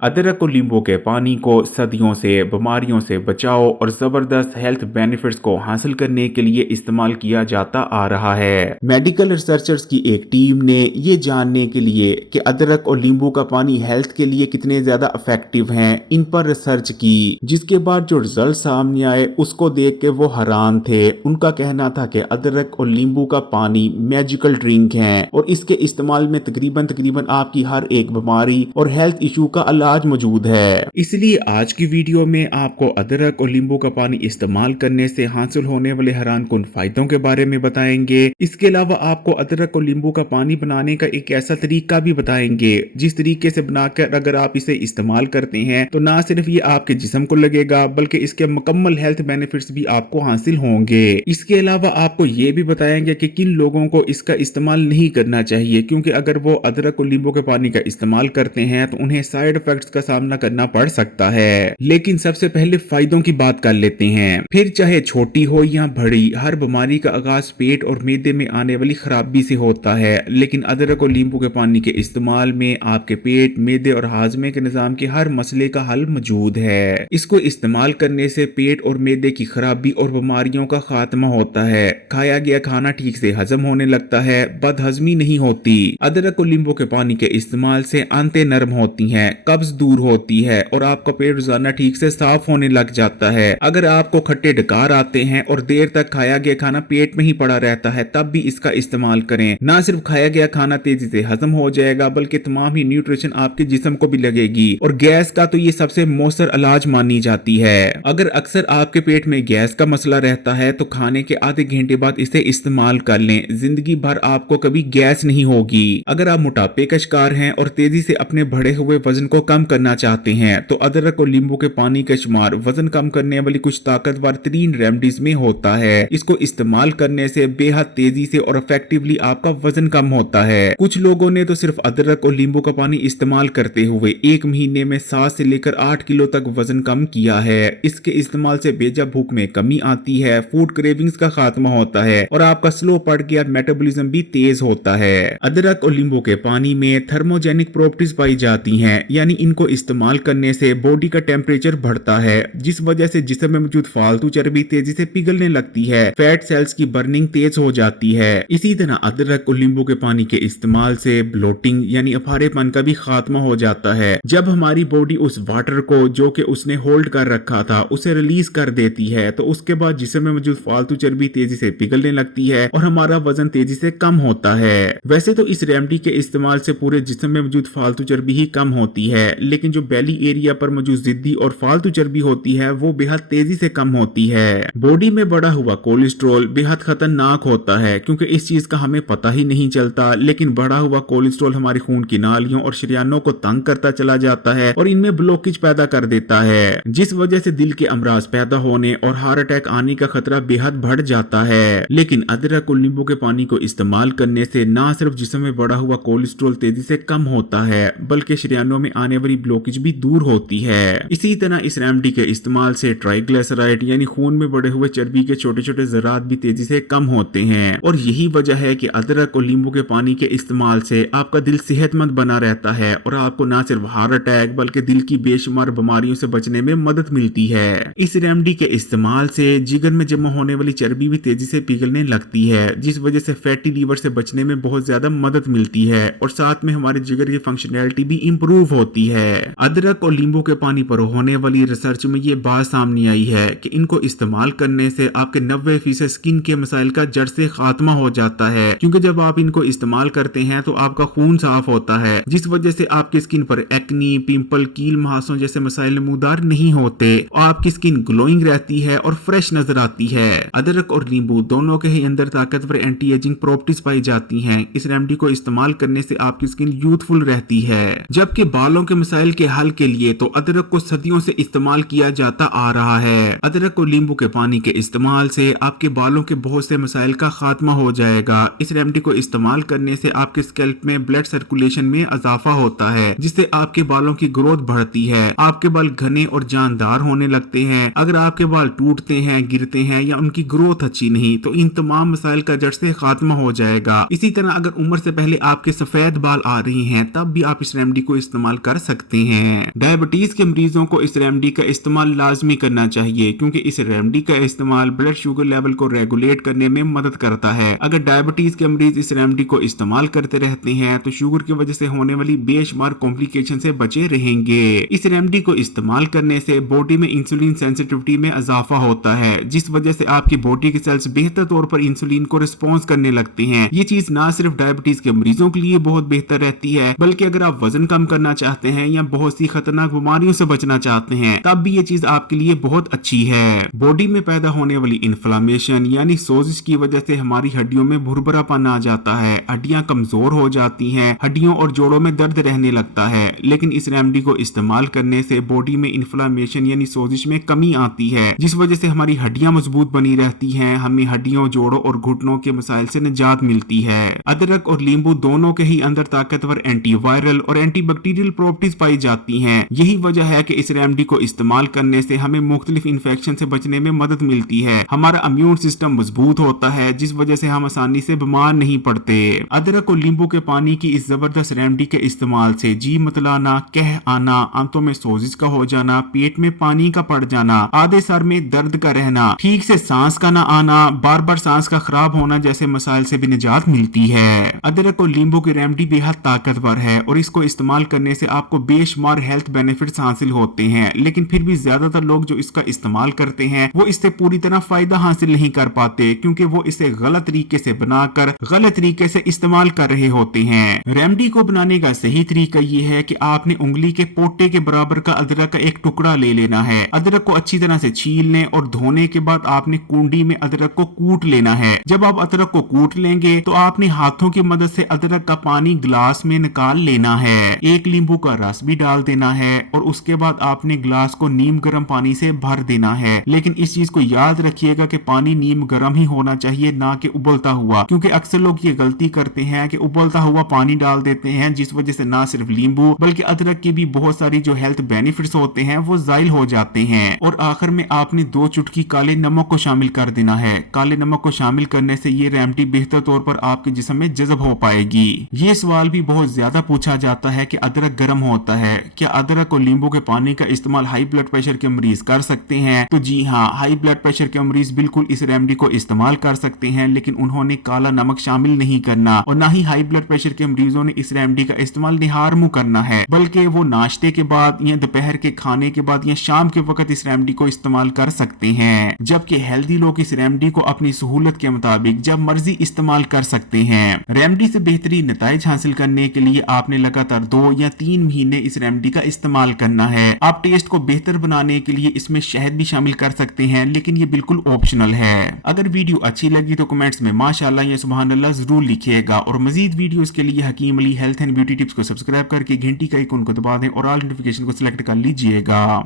अदरक और नींबू के पानी को सदियों से बीमारियों से बचाव और ज़बरदस्त हेल्थ बेनिफिट्स को हासिल करने के लिए इस्तेमाल किया जाता आ रहा है। मेडिकल रिसर्चर्स की एक टीम ने ये जानने के लिए कि अदरक और नींबू का पानी हेल्थ के लिए कितने ज़्यादा इफेक्टिव हैं, इन पर रिसर्च की, जिसके बाद जो रिजल्ट सामने आए उसको देख के वो हैरान थे। उनका कहना था कि अदरक और नींबू का पानी मैजिकल ड्रिंक है और इसके इस्तेमाल में तकरीबन आपकी हर एक बीमारी और हेल्थ इशू का इलाज मौजूद है। इसलिए आज की वीडियो में आपको अदरक और नींबू का पानी इस्तेमाल करने से हासिल होने वाले हैरानकुन फायदों के बारे में बताएंगे। इसके अलावा आपको अदरक और नींबू का पानी बनाने का एक ऐसा तरीका भी बताएंगे जिस तरीके से बनाकर अगर आप इसे इस्तेमाल करते हैं तो ना सिर्फ ये आपके जिस्म को लगेगा बल्कि इसके मुकम्मल हेल्थ बेनिफिट्स भी आपको हासिल होंगे। इसके अलावा आपको ये भी बताएंगे कि किन लोगों को इसका इस्तेमाल नहीं करना चाहिए, क्योंकि अगर वो अदरक और नींबू के पानी का इस्तेमाल करते हैं तो उन्हें साइड इफेक्ट्स का सामना करना पड़ सकता है। लेकिन सबसे पहले फायदों की बात कर लेते हैं। फिर चाहे छोटी हो या बड़ी, हर बीमारी का आगाज पेट और मैदे में आने वाली खराबी से होता है, लेकिन अदरक और नींबू के पानी के इस्तेमाल में आपके पेट, मैदे और हाजमे के निजाम के हर मसले का हल मौजूद है। इसको इस्तेमाल करने से पेट और मैदे की खराबी और बीमारियों का खात्मा होता है। खाया गया खाना ठीक से हजम होने लगता है, बदहजमी नहीं होती। अदरक और नींबू के पानी के इस्तेमाल से आंतें नरम होती हैं, कब्ज दूर होती है और आपका पेट रोजाना ठीक से साफ होने लग जाता है। अगर आपको खट्टे डकार आते हैं और देर तक खाया गया खाना पेट में ही पड़ा रहता है तब भी इसका इस्तेमाल करें। ना सिर्फ खाया गया खाना तेजी से हजम हो जाएगा बल्कि तमाम ही न्यूट्रिशन आपके जिस्म को भी लगेगी और गैस का तो ये सबसे मौसर इलाज मानी जाती है। अगर अक्सर आपके पेट में गैस का मसला रहता है तो खाने के आधे घंटे बाद इसे इस्तेमाल कर लें, जिंदगी भर आपको कभी गैस नहीं होगी। अगर आप मोटापे का शिकार हैं और तेजी से अपने बढ़े हुए वजन को कम करना चाहते हैं तो अदरक और नींबू के पानी का शुमार वजन कम करने वाली कुछ ताकतवर तरीन रेमेडीज में होता है। इसको इस्तेमाल करने से बेहद तेजी से और इफेक्टिवली आपका वजन कम होता है। कुछ लोगों ने तो सिर्फ अदरक और नींबू का पानी इस्तेमाल करते हुए 1 महीने में 7 से लेकर 8 किलो तक वजन कम किया है। इसके इस्तेमाल से बेजा भूख में कमी आती है, फूड क्रेविंग्स का खात्मा होता है और आपका स्लो पड़ गया मेटाबॉलिज्म भी तेज होता है। अदरक और नींबू के पानी में थर्मोजेनिक प्रॉपर्टीज पाई जाती हैं, यानी इनको इस्तेमाल करने से बॉडी का टेम्परेचर बढ़ता है, जिस वजह से जिस्म में मौजूद फालतू चर्बी तेजी से पिघलने लगती है, फैट सेल्स की बर्निंग तेज हो जाती है। इसी तरह अदरक और नींबू के पानी के इस्तेमाल से ब्लोटिंग यानी अफारेपन का भी खात्मा हो जाता है। जब हमारी बॉडी उस वाटर को जो कि उसने होल्ड कर रखा था उसे रिलीज कर देती है तो उसके बाद जिस्म में मौजूद फालतू चर्बी तेजी से पिघलने लगती है और हमारा वजन तेजी से कम होता है। वैसे तो इस रेमेडी के इस्तेमाल से पूरे जिस्म में मौजूद फालतू चर्बी ही कम होती है, लेकिन जो बेली एरिया पर मौजूद जिद्दी और फालतू चर्बी होती है वो बेहद तेजी से कम होती है। बॉडी में बढ़ा हुआ कोलेस्ट्रॉल बेहद खतरनाक होता है क्योंकि इस चीज का हमें पता ही नहीं चलता, लेकिन बढ़ा हुआ कोलेस्ट्रॉल हमारे खून की नालियों और शरीयानों को तंग करता चला जाता है और इनमें ब्लॉकेज पैदा कर देता है, जिस वजह से दिल के अमराज पैदा होने और हार्ट अटैक आने का खतरा बेहद बढ़ जाता है। लेकिन अदरक और नींबू के पानी को इस्तेमाल करने से ना सिर्फ जिस्म में बढ़ा हुआ कोलेस्ट्रॉल तेजी से कम होता है बल्कि शरीयानों में आने वाली ब्लॉकेज भी दूर होती है। इसी तरह इस रेमेडी के इस्तेमाल से ट्राइग्लिसराइड यानी खून में बढ़े हुए चर्बी के छोटे छोटे जरात भी तेजी से कम होते हैं और यही वजह है कि अदरक और नींबू के पानी के इस्तेमाल से आपका दिल सेहतमंद बना रहता है और आपको ना सिर्फ हार्ट अटैक बल्कि दिल की बेशुमार बीमारियों से बचने में मदद मिलती है। इस रेमेडी के इस्तेमाल से जिगर में जमा होने वाली चर्बी भी तेजी से पिघलने लगती है, जिस वजह से फैटी लीवर से बचने में बहुत ज्यादा मदद मिलती है और साथ में हमारे जिगर की फंक्शनैलिटी भी इंप्रूव होती है। अदरक और नींबू के पानी पर होने वाली रिसर्च में ये बात सामने आई है कि इनको इस्तेमाल करने से आपके 90% स्किन के मसाइल का जड़ से खात्मा हो जाता है, क्योंकि जब आप इनको इस्तेमाल करते हैं तो आपका खून साफ होता है, जिस वजह से आपकी स्किन पर एक्नी, पिंपल, कील मुहासों जैसे मसाइल नमूदार नहीं होते और आपकी स्किन ग्लोइंग रहती है और फ्रेश नजर आती है। अदरक और नींबू दोनों के ही अंदर ताकतवर एंटी एजिंग प्रॉपर्टीज पाई जाती हैं। इस रेमेडी को इस्तेमाल करने से आपकी स्किन यूथफुल रहती है। जबकि बालों के मसाइल के हल के लिए तो अदरक को सदियों से इस्तेमाल किया जाता आ रहा है। अदरक और नींबू के पानी के इस्तेमाल से आपके बालों के बहुत से मसाइल का खात्मा हो जाएगा। इस रेमेडी को इस्तेमाल करने से आपके स्कैल्प में ब्लड सर्कुलेशन में इजाफा होता है, जिससे आपके बालों की ग्रोथ बढ़ती है, आपके बाल घने और जानदार होने लगते हैं। अगर आपके बाल टूटते हैं, गिरते हैं या उनकी ग्रोथ अच्छी नहीं तो इन तमाम मसाइल का जड़ से खात्मा हो जाएगा। इसी तरह अगर उम्र से पहले आपके सफेद बाल आ रही हैं तब भी आप इस रेमेडी को इस्तेमाल कर सकते हैं। डायबिटीज के मरीजों को इस रेमेडी का इस्तेमाल लाजमी करना चाहिए क्योंकि इस रेमेडी का इस्तेमाल ब्लड शुगर लेवल को रेगुलेट करने में मदद करता है। अगर डायबिटीज के मरीज इस रेमेडी को इस्तेमाल करते रहते हैं तो शुगर की वजह से होने वाली बेशुमार कॉम्प्लिकेशन से बचे रहेंगे। इस रेमेडी को इस्तेमाल करने से बॉडी में इंसुलिन सेंसिटिविटी में इजाफा होता है, जिस वजह से आपकी बॉडी के सेल्स बेहतर तौर पर इंसुलिन को रिस्पॉन्स करने लगते हैं। ये चीज ना सिर्फ डायबिटीज के मरीजों के लिए बहुत बेहतर रहती है, बल्कि अगर आप वजन कम करना चाहते हैं या बहुत सी खतरनाक बीमारियों से बचना चाहते हैं तब भी ये चीज आपके लिए बहुत अच्छी है। बॉडी में पैदा होने वाली इन्फ्लेमेशन यानी सोजिश की वजह से हमारी हड्डियों में भुरभुरापन आ जाता है, हड्डियां कमजोर हो जाती हैं, हड्डियों और जोड़ों में दर्द रहने लगता है। लेकिन इस रेमेडी को इस्तेमाल करने से बॉडी में इन्फ्लेमेशन यानी सोजिश में कमी आती है, जिस वजह से हमारी हड्डियां मजबूत बनी रहती हैं, हमें हड्डियों, जोड़ों और घुटनों के मसाइल से निजात मिलती है। अदरक और नींबू दोनों के ही अंदर ताकतवर एंटीवायरल और एंटीबैक्टीरियल प्रॉपर्टीज पाई जाती हैं। यही वजह है कि इस रेमेडी को इस्तेमाल करने से हमें मुख्तलिफ इन्फेक्शन से बचने में मदद मिलती है। हमारा इम्यून सिस्टम मजबूत होता है, जिस वजह से हम आसानी से बीमार नहीं पड़ते। अदरक और नींबू के पानी की इस जबरदस्त रेमेडी के इस्तेमाल से जी मतलाना, कह आना, आंतों में सोजिश का हो जाना, पेट में पानी का पड़ जाना, आधे सर में दर्द का रहना, ठीक से सांस का ना आना, बार बार सांस का खराब होना जैसे मसाइल से भी निजात मिलती है। अदरक और नींबू की रेमेडी बेहद ताकतवर है और इसको इस्तेमाल करने से आपको बेशुमार हेल्थ बेनिफिट्स हासिल होते हैं, लेकिन फिर भी ज्यादातर लोग जो इसका इस्तेमाल करते हैं वो इससे पूरी तरह फायदा हासिल नहीं कर पाते क्योंकि वो इसे गलत तरीके से बनाकर गलत तरीके से इस्तेमाल कर रहे होते हैं। रेमेडी को बनाने का सही तरीका ये है कि आपने उंगली के पोटे के बराबर का अदरक का एक टुकड़ा ले लेना है। अदरक को अच्छी तरह से छील लें और धोने के बाद आपने कुंडी में अदरक को कूट लेना है। जब आप अदरक को कूट लेंगे तो आपने हाथों की मदद से अदरक का पानी ग्लास में निकाल लेना है। एक नींबू का रस भी डाल देना है और उसके बाद आपने ग्लास को नीम गर्म पानी से भर देना है। लेकिन इस चीज को याद रखिएगा कि पानी नीम गर्म ही होना चाहिए, ना कि उबलता हुआ, क्योंकि अक्सर लोग ये गलती करते हैं कि उबलता हुआ पानी डाल देते हैं, जिस वजह से ना सिर्फ नींबू बल्कि अदरक की भी बहुत सारी जो हेल्थ बेनिफिट्स होते हैं वो जायल हो जाते हैं। और आखिर में आपने 2 चुटकी काले नमक को शामिल कर देना है। काले नमक को शामिल करने से ये रेमेडी बेहतर तौर पर आपके जिस्म में जज़ब हो पाएगी। ये सवाल भी बहुत ज्यादा पूछा जाता है कि अदरक गर्म होता है, क्या अदरक और नींबू के पानी का इस्तेमाल हाई ब्लड प्रेशर के मरीज कर सकते हैं? तो जी हाँ, हाई ब्लड प्रेशर के मरीज बिल्कुल इस रेमेडी को इस्तेमाल कर सकते हैं, लेकिन उन्होंने काला नमक शामिल नहीं करना और ना ही हाई ब्लड प्रेशर के मरीजों ने इस रेमेडी का इस्तेमाल निहार मुंह करना है, बल्कि वो नाश्ते के बाद या दोपहर के खाने के बाद या शाम के वक्त इस रेमेडी को इस्तेमाल कर सकते हैं। जबकि हेल्दी लोग इस रेमेडी को अपनी सहूलत के मुताबिक जब मर्जी इस्तेमाल कर सकते हैं। रेमेडी से बेहतरीन नताइज हासिल करने के लिए आपने लगातार 2 या 3 महीने इस रेमेडी का इस्तेमाल करना है। आप टेस्ट को बेहतर बनाने के लिए इसमें शहद भी शामिल कर सकते हैं, लेकिन ये बिल्कुल ऑप्शनल है। अगर वीडियो अच्छी लगी तो कमेंट्स में माशाअल्लाह या सुभान अल्लाह जरूर लिखिएगा और मजीद वीडियोस के लिए Hakeem Ali health and beauty tips को सब्सक्राइब करके घंटी का आइकन को दबा दें और ऑल नोटिफिकेशन को सिलेक्ट कर लीजिएगा।